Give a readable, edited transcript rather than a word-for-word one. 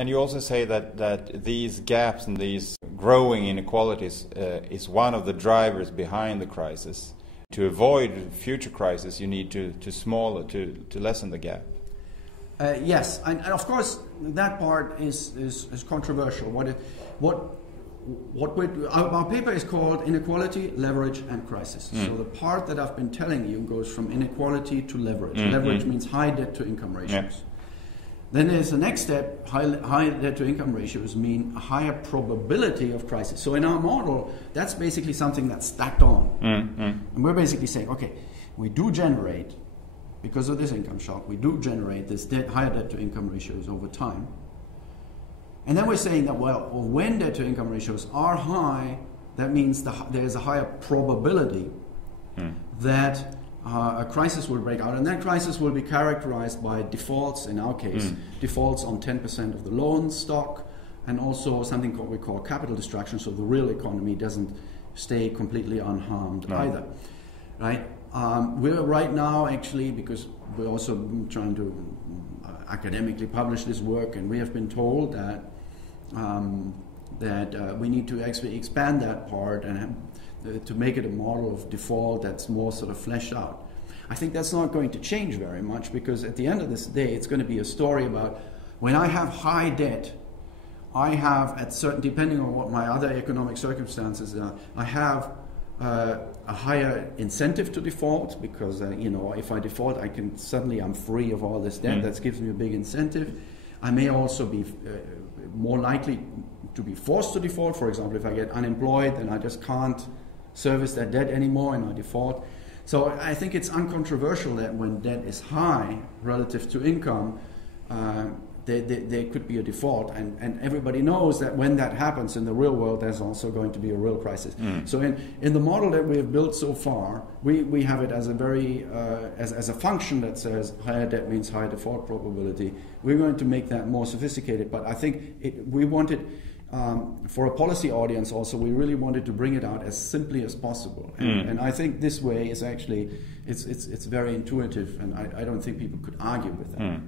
And you also say that these gaps and these growing inequalities is one of the drivers behind the crisis. To avoid future crises, you need to lessen the gap. Yes, and of course that part is controversial. Our paper is called Inequality, Leverage and Crisis. So the part that I've been telling you goes from inequality to leverage. Leverage means high debt to income ratios. Yeah. Then there's the next step, high debt to income ratios mean a higher probability of crisis. So in our model, that's basically something that's stacked on. And we're basically saying, okay, we do generate, because of this income shock, we do generate this higher debt to income ratios over time. And then we're saying that, well, when debt to income ratios are high, that means there's a higher probability that a crisis will break out, and that crisis will be characterized by defaults, in our case, defaults on 10% of the loan stock, and also something we call capital destruction, so the real economy doesn't stay completely unharmed either. Right? We're right now, actually, because we're also trying to academically publish this work, and we have been told that we need to actually expand that part and to make it a model of default that's more sort of fleshed out. I think that's not going to change very much, because at the end of this day, it's going to be a story about when I have high debt, I have, at certain, depending on what my other economic circumstances are, I have a higher incentive to default, because if I default, I'm free of all this debt. That gives me a big incentive. I may also be more likely to be forced to default. For example, if I get unemployed, then I just can't service that debt anymore and I default. So I think it's uncontroversial that when debt is high relative to income, there could be a default, and everybody knows that when that happens in the real world, there's also going to be a real crisis. So in the model that we have built so far, we have it as a very as a function that says higher debt means higher default probability. We're going to make that more sophisticated, but I think we wanted, for a policy audience also, we really wanted to bring it out as simply as possible. And I think this way is actually, it's very intuitive, and I don't think people could argue with that.